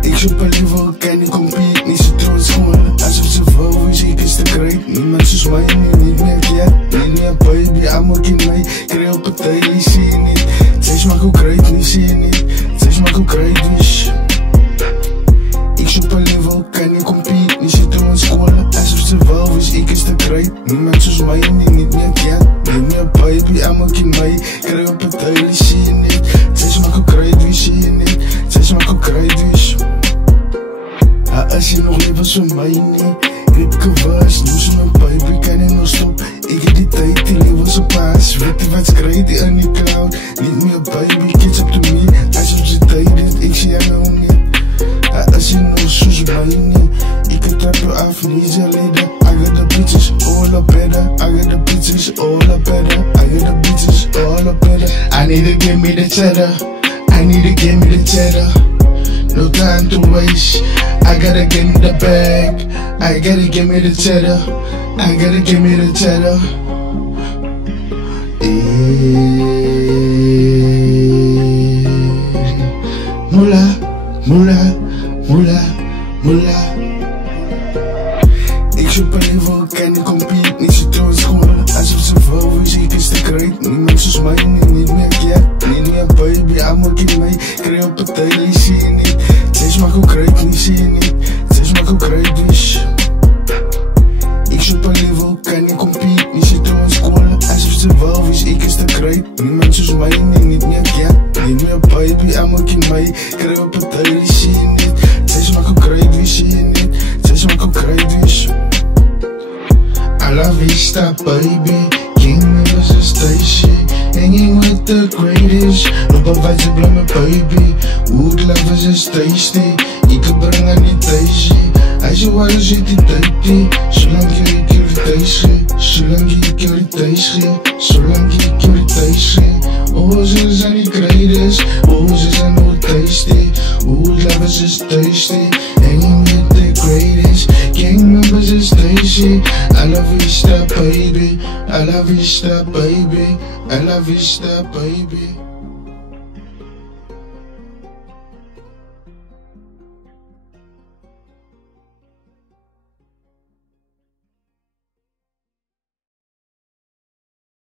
Ik zoek een level, kan niet compete. Niet zo trots gewoon, alsof ze vrouw is. Ik is te great, niemand zoals mij. Niet meer ja, niet meer baby. Allemaal in mij, krijg op partij, die zie je niet. Zij smaakt ook great, niet zie je niet. Zij smaakt ook great, dus ik zoek een level, kan niet compete. Niet zo trots gewoon, alsof ze vrouw is. Ik is te great, niemand zoals mij. Niet meer ja, niet meer baby. Allemaal in mij, krijg op partij, die zie je niet. Zij smaakt ook great, die zie je niet. Zij smaakt ook great, dus als je nog leeft als van mij niet. Ik was, nu ze mijn baby, kan je nog stop. Ik heb die tijd, die leven zo pas. Weet je wat schrijft die aan die cloud? Niet meer baby, kids up to me. Alsof ze tijd is, ik zie jou nou niet. Als je nog zoals mij niet. Ik kan trappen af, niet zo leden. I got the bitches all up better. I got the bitches all up better. I got the bitches all up better. I need to give me the cheddar. I need to give me the cheddar. No time to waste. I gotta get in the bag. I gotta give me the cheddar. I gotta give me the cheddar. Mula, mula, mula, mula. Ik zoek een level, kan niet compete. Niet zo trots gewoon, alsof ze vrouw is. Ik is te great, niemand zoals mij. Niet meer ja, niet meer baby. Allemaal in mij, krijg op partij, die zie je niet. Zij smaakt ook great, niet zie je niet. Zij smaakt ook great, dus ik zoek een level, kan niet compete. Niet zo trots gewoon, alsof ze vrouw is. Ik is te great, niemand zoals mij. Niet meer ja, niet meer baby. Allemaal in mij, krijg op partij, die zie je niet. Zij smaakt ook great, die zie je niet. Zij smaakt ook great, dus I love Vista, baby. King members of station, hanging with the greatest. Loop uit ze blow me baby. Wood lovers is tasty. Ik kan brengen die tasty. Hij zo waar zit die tasty. Zolang je irritatie, zolang je irritatie, zolang je irritatie. Oh, ze zijn die greatest. Oh, ze zijn no tasty. Wood lovers is tasty, hanging with the greatest. Gang members is tasty. I love Vista, baby. I love Vista, baby. I love Vista, baby.